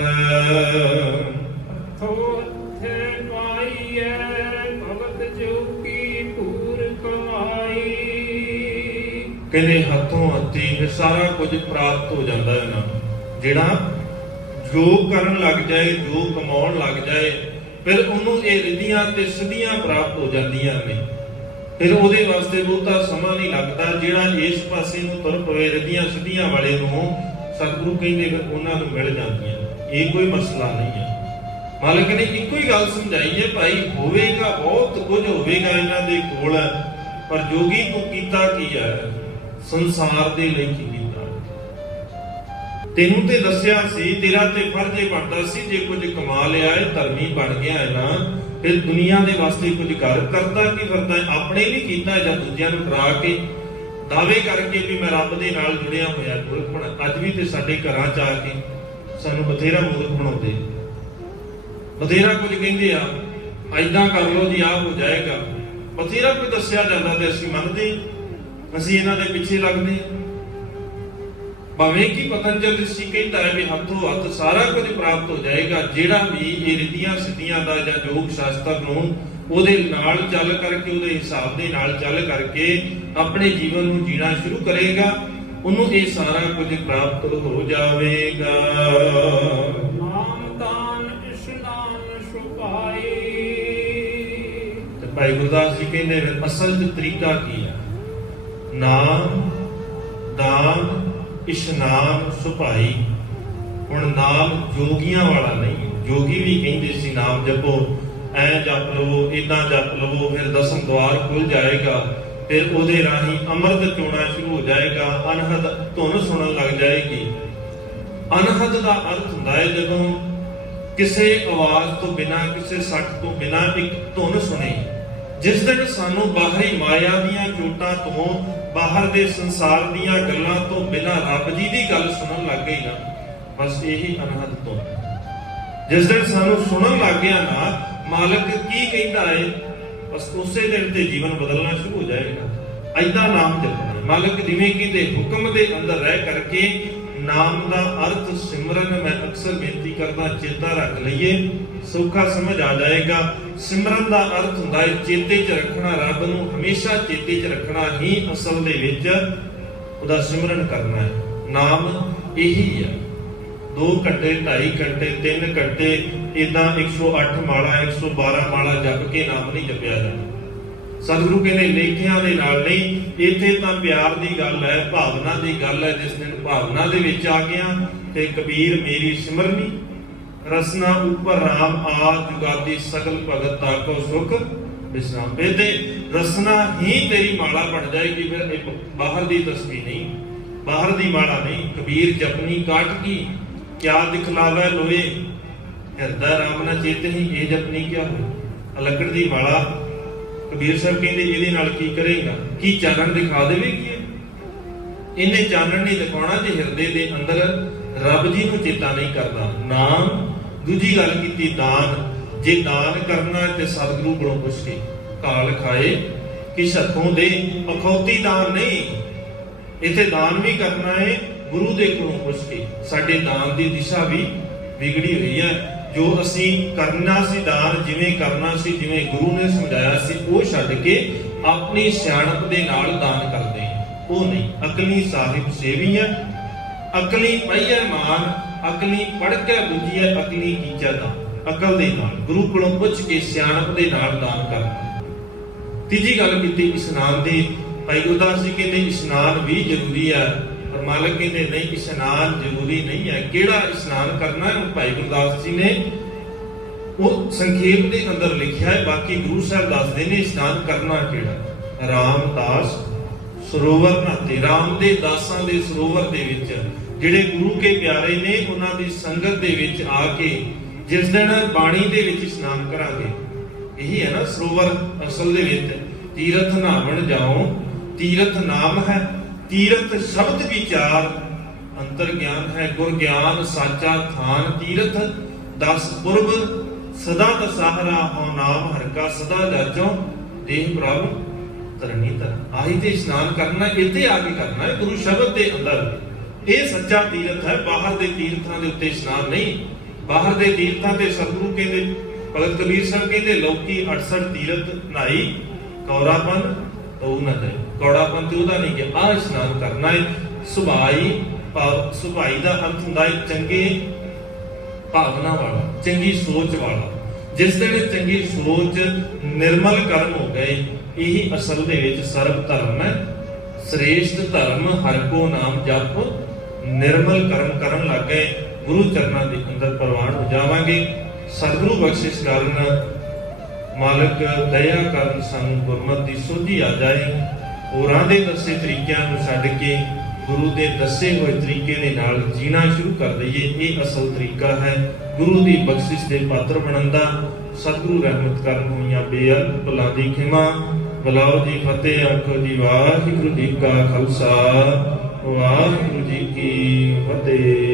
ਕਹਿੰਦੇ ਹੱਥੋਂ ਹੱਥੀ ਸਾਰਾ ਕੁਝ ਪ੍ਰਾਪਤ ਹੋ ਜਾਂਦਾ ਹੈ ਨਾ। ਜਿਹੜਾ ਯੋਗ ਕਰਨ ਲੱਗ ਜਾਏ, ਯੋਗ ਕਮਾਉਣ ਲੱਗ ਜਾਏ, ਫਿਰ ਉਹਨੂੰ ਇਹ ਰਿੱਧੀਆਂ ਤੇ ਸਿੱਧੀਆਂ ਪ੍ਰਾਪਤ ਹੋ ਜਾਂਦੀਆਂ ਨੇ। ਫਿਰ ਉਹਦੇ ਵਾਸਤੇ ਬਹੁਤਾ ਸਮਾਂ ਨਹੀਂ ਲੱਗਦਾ। ਜਿਹੜਾ ਇਸ ਪਾਸੇ ਨੂੰ ਤੁਰ ਪਵੇ ਰਿੱਧੀਆਂ ਸਿੱਧੀਆਂ ਵਾਲੇ ਨੂੰ, ਸਤਿਗੁਰੂ ਕਹਿੰਦੇ ਫਿਰ ਉਹਨਾਂ ਨੂੰ ਮਿਲ ਜਾਂਦੀਆਂ। ਇਹ ਕੋਈ ਮਸਲਾ ਨਹੀਂ ਹੈ। ਮਾਲਕ ਨੇ ਇੱਕੋ ਹੀ ਗੱਲ ਸਮਝਾਈ ਹੈ, ਭਾਈ ਹੋਵੇਗਾ ਬਹੁਤ ਕੁਝ ਹੋਵੇਗਾ ਇਹਨਾਂ ਦੇ ਕੋਲ, ਪਰ ਜੋਗੀ ਤੂੰ ਕੀਤਾ ਕੀ ਹੈ? ਸੰਸਾਰ ਦੇ ਲਈ ਕੀ ਕੀਤਾ? ਤੈਨੂੰ ਤੇ ਦੱਸਿਆ ਸੀ, ਤੇਰਾ ਤੇ ਫਰਜ਼ ਇਹ ਬਣਦਾ ਸੀ, ਜੇ ਕੁਝ ਕਮਾ ਲਿਆ ਹੈ, ਧਰਮੀ ਬਣ ਗਿਆ ਹੈ ਨਾ, ਫਿਰ ਦੁਨੀਆ ਦੇ ਵਾਸਤੇ ਕੁਝ ਕਰਦਾ ਕੀ ਫਿਰਦਾ? ਆਪਣੇ ਵੀ ਕੀਤਾ ਜਾਂ ਦੂਜਿਆਂ ਨੂੰ ਡਰਾ ਕੇ, ਦਾਅਵੇ ਕਰਕੇ ਵੀ ਮੈਂ ਰੱਬ ਦੇ ਨਾਲ ਜੁੜਿਆ ਹੋਇਆ। ਗੁਰਪੁਰਬ ਅੱਜ ਵੀ ਤੇ ਸਾਡੇ ਘਰਾਂ ਚ ਆ ਕੇ ਸਾਨੂੰ ਬਥੇਰਾ ਮੂਰਖ ਬਣਾਉਂਦੇ, ਬਥੇਰਾ ਕੁਝ ਕਹਿੰਦੇ ਆ, ਐਦਾਂ ਕਰ ਲੋ ਜੀ, ਆਹ ਹੋ ਜਾਏਗਾ। ਬਥੇਰਾ ਕੁਝ ਦੱਸਿਆ ਜਾਂਦਾ ਤੇ ਅਸੀਂ ਮੰਨਦੇ, ਅਸੀਂ ਇਹਨਾਂ ਦੇ ਪਿੱਛੇ ਲੱਗਦੇ। ਭਾਵੇਂ ਕਿ ਪਤੰਜਲ ਰਿਸ਼ੀ ਕਹਿੰਦਾ ਹੈ ਵੀ ਹੱਥੋਂ ਹੱਥ ਸਾਰਾ ਕੁਝ ਪ੍ਰਾਪਤ ਹੋ ਜਾਏਗਾ। ਜਿਹੜਾ ਵੀ ਇਹ ਰਿੱਧੀਆਂ ਸਿੱਧੀਆਂ ਦਾ ਜਾਂ ਯੋਗ ਸ਼ਾਸਤਰ ਨੂੰ ਉਹਦੇ ਨਾਲ ਚੱਲ ਕਰਕੇ, ਉਹਦੇ ਹਿਸਾਬ ਦੇ ਨਾਲ ਚੱਲ ਕਰਕੇ ਆਪਣੇ ਜੀਵਨ ਨੂੰ ਜੀਣਾ ਸ਼ੁਰੂ ਕਰੇਗਾ, ਉਹਨੂੰ ਇਹ ਸਾਰਾ ਕੁਝ ਪ੍ਰਾਪਤ ਹੋ ਜਾਵੇਗਾ। ਨਾਮ ਦਾਨ ਇਸ਼ਨਾਨ ਸੁਭਾਈ। ਤੇ ਭਾਈ ਗੁਰਦਾਸ ਜੀ ਕਹਿੰਦੇ ਨੇ ਅਸਲ ਚ ਤਰੀਕਾ ਕੀ ਹੈ? ਨਾਮ ਦਾਨ ਇਸ਼ਨਾਨ ਸੁਭਾਈ। ਹੁਣ ਨਾਮ ਜੋਗੀਆਂ ਵਾਲਾ ਨਹੀਂ। ਜੋਗੀ ਵੀ ਕਹਿੰਦੇ ਸੀ ਨਾਮ ਜਪੋ, ਐ ਜਪ ਲਵੋ, ਇਦਾਂ ਜਪ ਲਵੋ, ਫਿਰ ਦਸਮ ਦਵਾਰ ਖੁੱਲ ਜਾਏਗਾ, ਫਿਰ ਉਹਦੇ ਰਾਹੀਂ ਅੰਮ੍ਰਿਤ ਚੋਣਾ ਸ਼ੁਰੂ ਹੋ ਜਾਏਗਾ, ਅਨਹਦ ਧੁਨ ਸੁਣਨ ਲੱਗ ਜਾਏਗੀ। ਅਨਹਦ ਦਾ ਅਰਥ ਹੁੰਦਾ ਹੈ ਜਦੋਂ ਕਿਸੇ ਆਵਾਜ਼ ਤੋਂ ਬਿਨਾਂ, ਕਿਸੇ ਸੱਟ ਤੋਂ ਬਿਨਾਂ ਇੱਕ ਧੁਨ ਸੁਣੇ। ਜਿਸ ਦਿਨ ਸਾਨੂੰ ਬਾਹਰੀ ਮਾਇਆ ਦੀਆਂ ਚੋਟਾਂ ਤੋਂ, ਬਾਹਰ ਦੇ ਸੰਸਾਰ ਦੀਆਂ ਗੱਲਾਂ ਤੋਂ ਬਿਨਾਂ ਰੱਬ ਜੀ ਦੀ ਗੱਲ ਸੁਣਨ ਲੱਗ ਗਈ ਨਾ, ਬਸ ਇਹੀ ਅਨਹਦ ਤੋਂ। ਜਿਸ ਦਿਨ ਸਾਨੂੰ ਸੁਣਨ ਲੱਗ ਗਿਆ ਨਾ ਮਾਲਕ ਕੀ ਕਹਿੰਦਾ ਹੈ, ਬਸ ਉਸੇ ਦਿਨ ਤੇ ਜੀਵਨ ਬਦਲਣਾ ਸ਼ੁਰੂ ਹੋ ਜਾਏਗਾ। ਐਦਾਂ ਨਾਮ ਜਪਣਾ। ਮਾਲਕ ਜਿਵੇਂ ਕਿ ਦੇ ਹੁਕਮ ਦੇ ਅੰਦਰ ਰਹਿ ਕਰਕੇ ਨਾਮ ਦਾ ਅਰਥ ਸਿਮਰਨ, ਮੈਂ ਅਕਸਰ ਬੇਨਤੀ ਕਰਦਾ ਚੇਤਾ ਰੱਖ ਲਈਏ, ਸੌਖਾ ਸਮਝ ਆ ਜਾਏਗਾ। ਸਿਮਰਨ ਦਾ ਅਰਥ ਹੁੰਦਾ ਹੈ ਚੇਤੇ 'ਚ ਰੱਖਣਾ, ਰੱਬ ਨੂੰ ਹਮੇਸ਼ਾ ਚੇਤੇ 'ਚ ਰੱਖਣਾ ਹੀ ਅਸਲ ਦੇ ਵਿੱਚ ਉਹਦਾ ਸਿਮਰਨ ਕਰਨਾ ਹੈ। ਨਾਮ ਇਹੀ ਹੈ। 2 ਘੰਟੇ, 2.5 ਘੰਟੇ, 3 ਘੰਟੇ ਇਦਾਂ 108 ਮਾਲਾ, 112 ਮਾਲਾ ਜਪ ਕੇ ਨਾਮ ਨਹੀਂ ਜਪਿਆ ਜਾਂਦਾ। ਸਤਿਗੁਰੂ ਕਹਿੰਦੇ ਲੇਖਿਆਂ ਦੇ ਨਾਲ ਨਹੀਂ, ਇੱਥੇ ਤਾਂ ਪਿਆਰ ਦੀ ਗੱਲ ਹੈ, ਭਾਵਨਾ ਦੀ ਗੱਲ ਹੈ। ਜਿਸ ਦਿਨ ਭਾਵਨਾ ਦੇ ਵਿੱਚ ਆ ਗਿਆ ਤੇ ਕਬੀਰ ਮੇਰੀ ਸਿਮਰਨੀ ਰਸਨਾ ਉੱਪਰ ਰਾਮ ਆ ਜੁਗਾਦੀ ਸਗਲ ਭਗਤ ਤਾਕੋ ਸੁਖ ਵਿਸਰਾਮ। ਇਹਦੇ ਰਸਨਾ ਹੀ ਤੇਰੀ ਮਾਲਾ ਬਣ ਜਾਏਗੀ। ਫਿਰ ਇਹ ਬਾਹਰ ਦੀ ਤਸਵੀਰ ਨਹੀਂ, ਬਾਹਰ ਦੀ ਮਾਲਾ ਨਹੀਂ। ਕਬੀਰ ਜਪਨੀ ਕਾਟ ਕੀ ਕਿਆ ਦਿਖਲਾਵੇ ਲੋਏ, ਹਿਰਦਾ ਰਾਮ ਨਾ ਚੇਤਨੀ, ਇਹ ਜਪਨੀ ਕਿਆ ਹੋਈ। ਲੱਕੜ ਦੀ ਮਾਲਾ ਕਬੀਰ ਸਾਹਿਬ ਕਹਿੰਦੇ ਇਹਦੇ ਨਾਲ ਕੀ ਕਰੇਗਾ? ਕੀ ਚਾਨਣ ਦਿਖਾ ਦੇਵੇਗੀ? ਇਹਨੇ ਚਾਨਣ ਨਹੀਂ ਦਿਖਾਉਣਾ ਜੇ ਹਿਰਦੇ ਦੇ ਅੰਦਰ ਰੱਬ ਜੀ ਨੂੰ ਚੇਤਾ ਨਹੀਂ ਕਰਦਾ। ਨਾਮ। ਦੂਜੀ ਗੱਲ ਕੀਤੀ ਦਾਨ। ਜੇ ਦਾਨ ਕਰਨਾ ਹੈ ਤੇ ਸਤਿਗੁਰੂ ਕੋਲੋਂ ਪੁੱਛ ਕੇ, ਕਾਲ ਖਾਏ ਕਿ ਹੱਥੋਂ ਦੇ, ਅਖੌਤੀ ਦਾਨ ਨਹੀਂ। ਇੱਥੇ ਦਾਨ ਵੀ ਕਰਨਾ ਹੈ ਗੁਰੂ ਦੇ ਕੋਲੋਂ ਪੁੱਛ ਕੇ। ਸਾਡੇ ਦਾਨ ਦੀ ਦਿਸ਼ਾ ਵੀ ਵਿਗੜੀ ਹੋਈ ਹੈ। ਜੋ ਅਸੀਂ ਕਰਨਾ ਸੀ ਦਾਨ, ਜਿਵੇਂ ਕਰਨਾ ਸੀ, ਜਿਵੇਂ ਗੁਰੂ ਨੇ ਸਮਝਾਇਆ ਸੀ, ਉਹ ਛੱਡ ਕੇ ਆਪਣੀ ਸਿਆਣਪ ਦੇ ਨਾਲ ਦਾਨ ਕਰਦੇ ਹਾਂ। ਉਹ ਨਹੀਂ। ਅਕਲੀ ਸਾਹਿਬ ਸੇਵੀਆਂ, ਅਕਲੀ ਪਈਐ ਮਾਨ, ਅਕਲੀ ਪੜ ਕੇ ਬੁੱਝੀਐ ਅਕਲੀ ਕੀਚੈ ਦਾਨ। ਅਕਲ ਦੇ ਨਾਲ ਗੁਰੂ ਕੋਲੋਂ ਪੁੱਛ ਕੇ ਸਿਆਣਪ ਦੇ ਨਾਲ ਦਾਨ ਕਰਨਾ। ਤੀਜੀ ਗੱਲ ਕੀਤੀ ਇਸ਼ਨਾਨ ਦੀ। ਭਾਈ ਗੁਰਦਾਸ ਜੀ ਕਹਿੰਦੇ ਇਸ਼ਨਾਨ ਵੀ ਜ਼ਰੂਰੀ ਹੈ, ਪਰ ਮਾਲਕ ਕਹਿੰਦੇ ਨਹੀਂ, ਇਸ਼ਨਾਨ ਜ਼ਰੂਰੀ ਨਹੀਂ ਹੈ। ਕਿਹੜਾ ਇਸ਼ਨਾਨ ਕਰਨਾ ਹੈ ਭਾਈ ਗੁਰਦਾਸ ਜੀ ਨੇ ਉਹ ਸੰਖੇਪ ਦੇ ਅੰਦਰ ਲਿਖਿਆ ਹੈ, ਬਾਕੀ ਗੁਰੂ ਸਾਹਿਬ ਦੱਸਦੇ ਨੇ ਇਸ਼ਨਾਨ ਕਰਨਾ ਕਿਹੜਾ। ਰਾਮਦਾਸ ਸਰੋਵਰ ਨਾਤੇ, ਰਾਮ ਦੇ ਦਾਸਾਂ ਦੇ ਸਰੋਵਰ ਦੇ ਵਿੱਚ ਜਿਹੜੇ ਗੁਰੂ ਕੇ ਪਿਆਰੇ ਨੇ ਉਹਨਾਂ ਦੀ ਸੰਗਤ ਦੇ ਵਿੱਚ ਆ ਕੇ ਜਿਸ ਦਿਨ ਬਾਣੀ ਦੇ ਵਿੱਚ ਇਸ਼ਨਾਨ ਕਰਾਂਗੇ। ਇਹੀ ਹੈ ਨਾ ਸਰੋਵਰ ਅਸਲ ਦੇ ਵਿੱਚ। ਤੀਰਥ ਨਾਵਣ ਜਾਓ, ਤੀਰਥ ਨਾਮ ਹੈ, ਤੀਰਥ ਸ਼ਬਦ ਵਿਚਾਰ, ਅੰਤਰ ਗਿਆਨ ਹੈ, ਗੁਰ ਗਿਆਨ ਸਾਚਾ ਥਾਨ। ਤੀਰਥ 10 ਪੁਰਬ ਸਦਾ ਦਸਹਰਾ ਹੋ ਨਾਮ ਹਰ ਕਾ ਸਦਾ ਜਾਜੋ ਦੇਹ ਪ੍ਰਭ ਤਰਨੀ ਤਰ। ਆਹੀ ਤੇ ਇਸ਼ਨਾਨ ਕਰਨਾ, ਇੱਥੇ ਆ ਕੇ ਕਰਨਾ ਹੈ ਗੁਰੂ ਸ਼ਬਦ ਦੇ ਅੰਦਰ। ਇਹ ਸੱਚਾ ਤੀਰਥ ਹੈ, ਬਾਹਰ ਦੇ ਤੀਰਥਾਂ ਦੇ ਉੱਤੇ ਇਸ਼ਨਾਨ ਨਹੀਂ। ਬਾਹਰ ਦੇ ਤੀਰਥਾਂ ਤੇ ਸਤਿਗੁਰੂ ਕਹਿੰਦੇ, ਭਗਤ ਕਬੀਰ ਸਾਹਿਬ ਕਹਿੰਦੇ ਲੋਕੀ 68 ਤੀਰਥ ਨਹਾਈ, ਕੌੜਾਪਨ ਉਹ ਨਾ ਜਾਏ। ਕੌੜਾਪਨ ਤੇ ਉਹਦਾ ਨਹੀਂ ਕਿ ਆਹ ਇਸ਼ਨਾਨ ਕਰਨਾ ਹੈ। ਸੁਭਾਈ ਦਾ ਅਰਥ ਹੁੰਦਾ ਹੈ ਚੰਗੇ ਭਾਵਨਾ ਵਾਲਾ, ਚੰਗੀ ਸੋਚ ਵਾਲਾ। ਜਿਸ ਦਿਨ ਚੰਗੀ ਸੋਚ ਨਿਰਮਲ ਕਰਮ ਹੋ ਗਏ, ਇਹੀ ਅਸਲ ਦੇ ਵਿੱਚ ਸਰਬ ਧਰਮ ਹੈ। ਸ੍ਰੇਸ਼ਟ ਧਰਮ ਹਰਿ ਕੋ ਨਾਮ ਜਪ, ਨਿਰਮਲ ਕਰਮ ਕਰਨ ਲੱਗ ਗਏ, ਗੁਰੂ ਚਰਨਾਂ ਦੇ ਅੰਦਰ ਪ੍ਰਵਾਨ ਹੋ ਜਾਵਾਂਗੇ। ਸਤਿਗੁਰੂ ਬਖਸ਼ਿਸ਼ ਕਰਨ, ਮਾਲਕ ਦਇਆ ਕਰਨ, ਸਾਨੂੰ ਗੁਰਮਤਿ ਦੀ ਸੋਝੀ ਆ ਜਾਏ। ਹੋਰਾਂ ਦੇ ਦੱਸੇ ਤਰੀਕਿਆਂ ਨੂੰ ਛੱਡ ਕੇ ਗੁਰੂ ਦੇ ਦੱਸੇ ਹੋਏ ਤਰੀਕੇ ਦੇ ਨਾਲ ਜੀਣਾ ਸ਼ੁਰੂ ਕਰ ਦਈਏ। ਇਹ ਅਸਲ ਤਰੀਕਾ ਹੈ ਗੁਰੂ ਦੀ ਬਖਸ਼ਿਸ਼ ਦੇ ਪਾਤਰ ਬਣਨ ਦਾ। ਸਤਿਗੁਰੂ ਰਹਿਮਤ ਕਰਨ ਹੋਈਆਂ ਬੇਅੰਤ ਭੁੱਲਾਂ ਦੀ ਖਿਮਾ। ਬੁਲਾਓ ਜੀ ਫਤਿਹ, ਆਖੋ ਜੀ ਵਾਹਿਗੁਰੂ ਜੀ ਕਾ ਖਾਲਸਾ, ਵਾਹਿਗੁਰੂ ਜੀ ਕੀ ਫਤਿਹ।